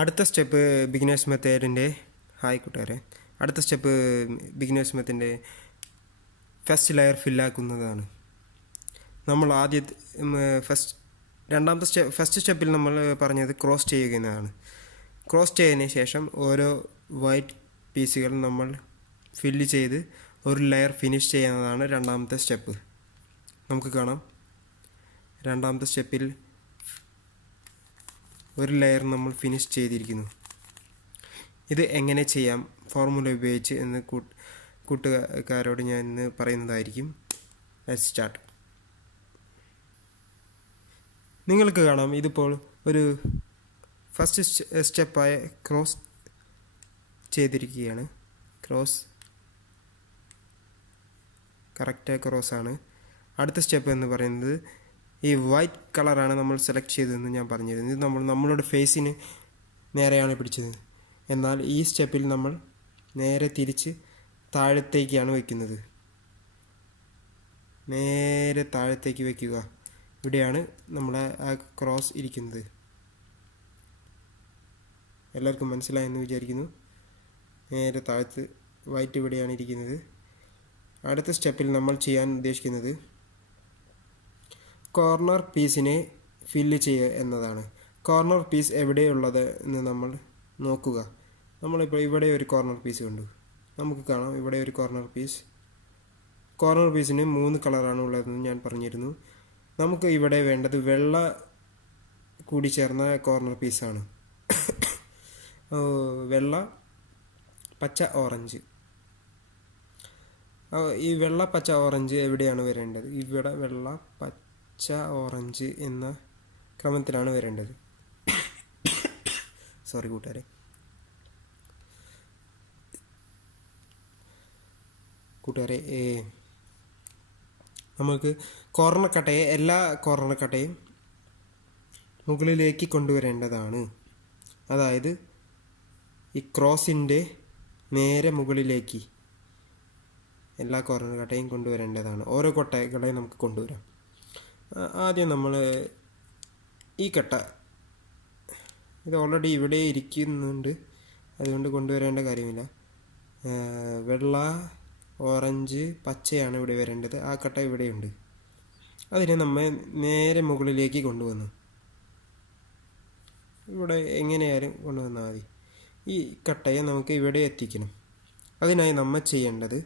അടുത്ത step beginners മെത്തേഡിൻ്റെ hi കൂട്ടുകാരെ, അടുത്ത സ്റ്റെപ്പ് ബിഗിനേഴ്സ് മെത്തേഡിൻ്റെ ഫസ്റ്റ് ലെയർ ഫില്ലാക്കുന്നതാണ്. നമ്മൾ ഫസ്റ്റ് സ്റ്റെപ്പിൽ നമ്മൾ പറഞ്ഞത് ക്രോസ് ചെയ്യുക എന്നതാണ്. ക്രോസ് ചെയ്തതിന് ശേഷം ഓരോ വൈറ്റ് പീസുകൾ നമ്മൾ ഫില്ല് ചെയ്ത് ഒരു ലെയർ ഫിനിഷ് ചെയ്യുന്നതാണ് രണ്ടാമത്തെ സ്റ്റെപ്പ്. നമുക്ക് കാണാം, രണ്ടാമത്തെ സ്റ്റെപ്പിൽ ഒരു ലെയർ നമ്മൾ ഫിനിഷ് ചെയ്തിരിക്കുന്നു. ഇത് എങ്ങനെ ചെയ്യാം ഫോർമുല ഉപയോഗിച്ച് എന്ന് കൂട്ടുകാരോട് ഞാൻ ഇന്ന് പറയുന്നതായിരിക്കും. Let's start. നിങ്ങൾക്ക് കാണാം, ഇതിപ്പോൾ ഒരു ഫസ്റ്റ് സ്റ്റെപ്പായ ക്രോസ് ചെയ്തിരിക്കുകയാണ്. ക്രോസ് കറക്റ്റ് ക്രോസാണ്. അടുത്ത സ്റ്റെപ്പ് എന്ന് പറയുന്നത് ഈ വൈറ്റ് കളറാണ് നമ്മൾ സെലക്ട് ചെയ്തതെന്ന് ഞാൻ പറഞ്ഞിരുന്നു. ഇത് നമ്മളുടെ ഫേസിന് നേരെയാണ് പിടിച്ചത്. എന്നാൽ ഈ സ്റ്റെപ്പിൽ നമ്മൾ നേരെ തിരിച്ച് താഴത്തേക്കാണ് വയ്ക്കുന്നത്. നേരെ താഴത്തേക്ക് വയ്ക്കുക. ഇവിടെയാണ് നമ്മുടെ ആ ക്രോസ് ഇരിക്കുന്നത്. എല്ലാവർക്കും മനസ്സിലായെന്ന് വിചാരിക്കുന്നു. നേരെ താഴത്ത് വൈറ്റ് ഇവിടെയാണ് ഇരിക്കുന്നത്. അടുത്ത സ്റ്റെപ്പിൽ നമ്മൾ ചെയ്യാൻ ഉദ്ദേശിക്കുന്നത് കോർണർ പീസിനെ ഫില്ല് ചെയ്യുക എന്നതാണ്. കോർണർ പീസ് എവിടെയുള്ളത് എന്ന് നമ്മൾ നോക്കുക. നമ്മളിപ്പോൾ ഇവിടെ ഒരു കോർണർ പീസ് കണ്ടു. നമുക്ക് കാണാം, ഇവിടെ ഒരു കോർണർ പീസിന് 3 കളറാണ് ഉള്ളതെന്ന് ഞാൻ പറഞ്ഞിരുന്നു. നമുക്ക് ഇവിടെ വേണ്ടത് വെള്ള കൂടി ചേർന്ന കോർണർ പീസാണ്. വെള്ള, പച്ച, ഓറഞ്ച്. ഈ വെള്ള, പച്ച, ഓറഞ്ച് എവിടെയാണ് വരേണ്ടത്? ഇവിടെ വെള്ള, പച്ച, ഓറഞ്ച് എന്ന ക്രമത്തിലാണ് വരേണ്ടത്. സോറി കൂട്ടുകാരെ. നമുക്ക് എല്ലാ കോർണർ കട്ടയും മുകളിലേക്ക് കൊണ്ടുവരേണ്ടതാണ്. അതായത് ഈ ക്രോസിൻ്റെ നേരെ മുകളിലേക്ക് എല്ലാ കോർണർ കട്ടയും കൊണ്ടുവരേണ്ടതാണ്. ഓരോ കൊട്ടകളെയും നമുക്ക് കൊണ്ടുവരാം. ആദ്യം നമ്മൾ ഈ കട്ട, ഇത് ഓൾറെഡി ഇവിടെ ഇരിക്കുന്നുണ്ട്, അതുകൊണ്ട് കൊണ്ടുവരേണ്ട കാര്യമില്ല. വെള്ള, ഓറഞ്ച്, പച്ചയാണ് ഇവിടെ വരേണ്ടത്. ആ കട്ട ഇവിടെയുണ്ട്. അതിനെ നമ്മൾ നേരെ മുകളിലേക്ക് കൊണ്ടുവന്നു. ഇവിടെ എങ്ങനെയായാലും കൊണ്ടുവന്നാൽ മതി. ഈ കട്ടയെ നമുക്ക് ഇവിടെ എത്തിക്കണം. അതിനായി നമ്മൾ ചെയ്യേണ്ടത്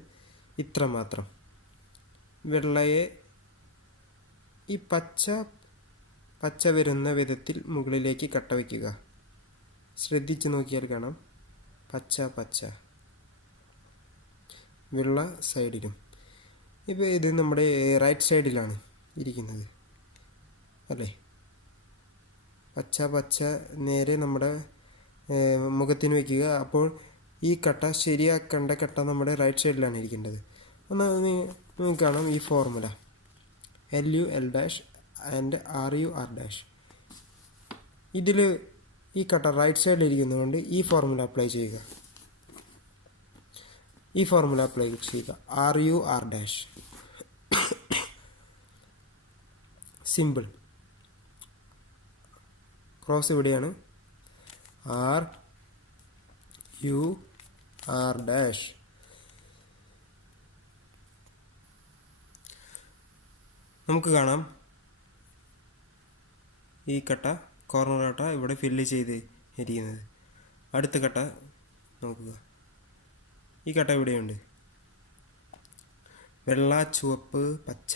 ഇത്ര മാത്രം. വെള്ളയെ ഈ പച്ച വരുന്ന വിധത്തിൽ മുകളിലേക്ക് കട്ട വയ്ക്കുക. ശ്രദ്ധിച്ച് നോക്കിയാൽ കാണാം, പച്ച വെള്ള സൈഡിലും. ഇപ്പോൾ ഇത് നമ്മുടെ റൈറ്റ് സൈഡിലാണ് ഇരിക്കുന്നത് അല്ലേ? പച്ച നേരെ നമ്മുടെ മുഖത്തിന് വയ്ക്കുക. അപ്പോൾ ഈ കട്ട ശരിയാക്കേണ്ട കട്ട നമ്മുടെ റൈറ്റ് സൈഡിലാണ് ഇരിക്കേണ്ടത്. എന്നാൽ നിങ്ങൾക്ക് കാണാം ഈ formula LU L' and RU R'. ഇതിൽ ഈ കട്ട റൈറ്റ് സൈഡിൽ ഇരിക്കുന്നതുകൊണ്ട് ഈ ഫോർമുല അപ്ലൈ ചെയ്യുക. RU R'. സിമ്പിൾ. ക്രോസ് ഇവിടെയാണ്. RU R'. നമുക്ക് കാണാം, ഈ കട്ട, കോർണർ കട്ട ഇവിടെ ഫില്ല് ചെയ്ത് ഇരിക്കുന്നത്. അടുത്ത കട്ട നോക്കുക, ഈ കട്ട ഇവിടെയുണ്ട്. വെള്ള, ചുവപ്പ്, പച്ച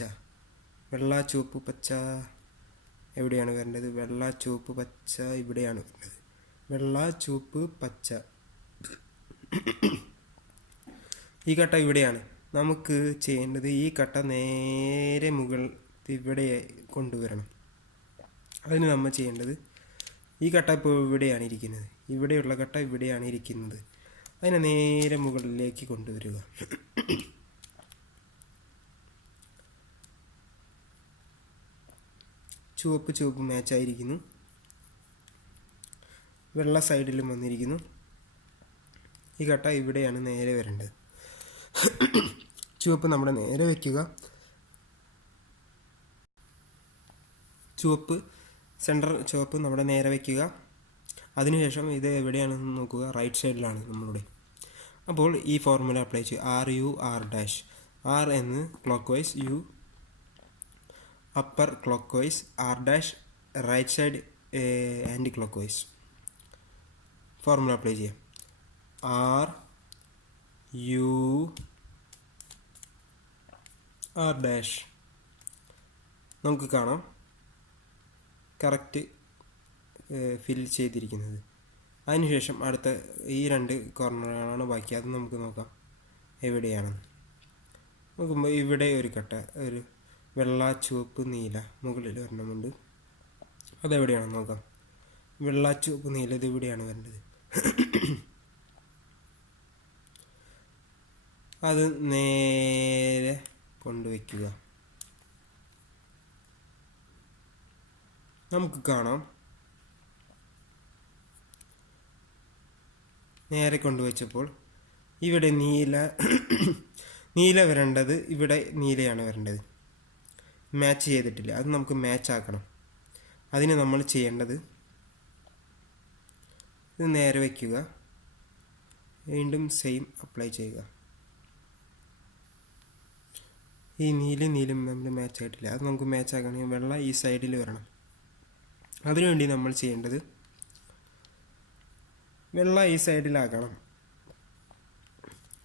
എവിടെയാണ് വരേണ്ടത്? വെള്ള, ചുവപ്പ്, പച്ച ഇവിടെയാണ് വരുന്നത്. വെള്ള, ചുവപ്പ്, പച്ച. ഈ കട്ട ഇവിടെയാണ്. നമുക്ക് ചെയ്യേണ്ടത് ഈ കട്ട നേരെ ഇവിടെ കൊണ്ടുവരണം. അതിന് നമ്മൾ ചെയ്യേണ്ടത്, ഈ കട്ട ഇപ്പോൾ ഇവിടെയാണ് ഇരിക്കുന്നത്. ഇവിടെയുള്ള കട്ട ഇവിടെയാണ് ഇരിക്കുന്നത്. അതിനെ നേരെ മുകളിലേക്ക് കൊണ്ടുവരിക. ചുവപ്പ് മാച്ചായിരിക്കുന്നു. വെള്ള സൈഡിലും വന്നിരിക്കുന്നു. ഈ കട്ട ഇവിടെയാണ് നേരെ വരേണ്ടത്. ചുവപ്പ് നമ്മുടെ നേരെ വയ്ക്കുക. സെൻറ്റർ ചുവപ്പ് നമ്മുടെ നേരെ വയ്ക്കുക. അതിനുശേഷം ഇത് എവിടെയാണെന്ന് നോക്കുക, റൈറ്റ് സൈഡിലാണ് നമ്മളുടെ. അപ്പോൾ ഈ ഫോർമുല അപ്ലൈ ചെയ്യും. R U R dash, R എന്ന് clockwise, U upper clockwise, R dash right side anticlockwise. Formula apply ചെയ്യാം. ആർ യു ആർ ഡാഷ് നമുക്ക് കാണാം കറക്റ്റ് ഫിൽ ചെയ്തിരിക്കുന്നത്. അതിനുശേഷം അടുത്ത ഈ 2 കോർണറുകളാണ് ബാക്കി. അത് നമുക്ക് നോക്കാം എവിടെയാണെന്ന്. നോക്കുമ്പോൾ ഇവിടെ ഒരു കട്ട, ഒരു വെള്ള ചുവപ്പ് നീല മുകളിൽ ഒരെണ്ണമുണ്ട്. അതെവിടെയാണെന്ന് നോക്കാം. വെള്ള ചുവപ്പ് നീല ഇത് ഇവിടെയാണ് വരേണ്ടത്. അത് നേരെ കൊണ്ടുവയ്ക്കുക. നമുക്ക് കാണാം നേരെ കൊണ്ടുവച്ചപ്പോൾ ഇവിടെ നീല വരേണ്ടത് ഇവിടെ നീലയാണ് വരേണ്ടത്. മാച്ച് ചെയ്തിട്ടില്ല, അത് നമുക്ക് മാച്ച് ആക്കണം. അതിന് നമ്മൾ ചെയ്യേണ്ടത് ഇത് നേരെ വയ്ക്കുക, വീണ്ടും സെയിം അപ്ലൈ ചെയ്യുക. ഈ നീലും നമ്മൾ മാച്ച് ആയിട്ടില്ല, അത് നമുക്ക് മാച്ച് ആക്കണമെങ്കിൽ വെള്ള ഈ സൈഡിൽ വരണം. അതിനുവേണ്ടി നമ്മൾ ചെയ്യേണ്ടത് വെള്ള ഈ സൈഡിലാക്കണം.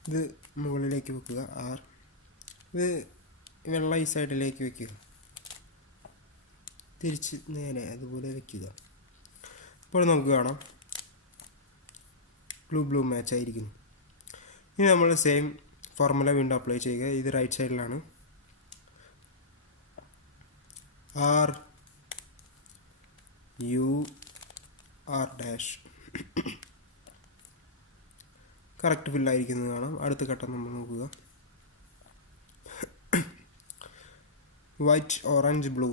ഇത് മുകളിലേക്ക് വെക്കുക, ആർ. ഇത് വെള്ള ഈ സൈഡിലേക്ക് വെക്കുക, തിരിച്ച് നേരെ അതുപോലെ വെക്കുക. അപ്പോൾ നമുക്ക് കാണാം ബ്ലൂ മാച്ച് ആയിരിക്കുന്നു. ഇനി നമ്മൾ സെയിം ഫോർമുല വീണ്ടും അപ്ലൈ ചെയ്യുക. ഇത് റൈറ്റ് സൈഡിലാണ്. R U R dash correct ഫില്ലായിരിക്കുന്നത് കാണാം. അടുത്ത ഘട്ടം നമ്മൾ നോക്കുക. White orange blue,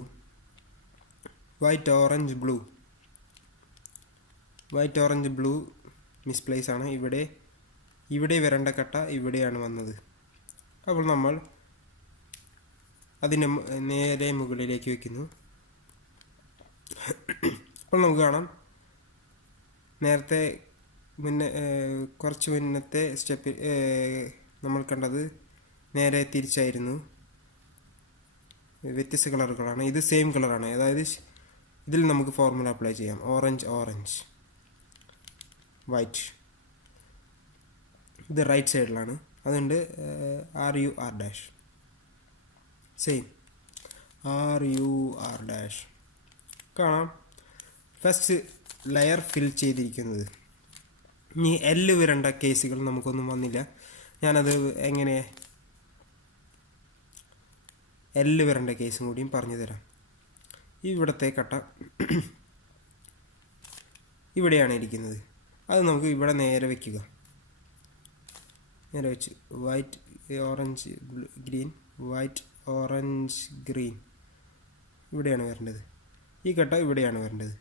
white orange blue misplace ആണ്. ഇവിടെ വരേണ്ട കട്ട ഇവിടെയാണ് വന്നത്. അപ്പോൾ നമ്മൾ അതിന് നേരെ മുകളിലേക്ക് വയ്ക്കുന്നു. അപ്പോൾ നമുക്ക് കാണാം നേരത്തെ കുറച്ച് മുന്നത്തെ സ്റ്റെപ്പ് നമ്മൾ കണ്ടത് നേരെ തിരിച്ചായിരുന്നു. വ്യത്യസ്ത കളറുകളാണ്. ഇത് സെയിം കളറാണ്. അതായത് ഇതിൽ നമുക്ക് ഫോർമുല അപ്ലൈ ചെയ്യാം. Orange white. ഇത് റൈറ്റ് സൈഡിലാണ്. അതുകൊണ്ട് R U R dash same R U R dash കാണാം. ഫസ്റ്റ് ലെയർ ഫിൽ ചെയ്തിരിക്കുന്നത്. ഇനി എല്ല് വരേണ്ട കേസുകൾ നമുക്കൊന്നും വന്നില്ല. ഞാനത് എങ്ങനെ എല്ല് വരേണ്ട കേസും കൂടിയും പറഞ്ഞു തരാം. ഇവിടത്തെ കട്ട ഇവിടെയാണ് ഇരിക്കുന്നത്. അത് നമുക്ക് ഇവിടെ നേരെ വയ്ക്കുക. നേരെ വെച്ച് white orange green, white orange green ഇവിടെയാണ് വരേണ്ടത്. ഈ കട്ട ഇവിടെയാണ് വരേണ്ടത്.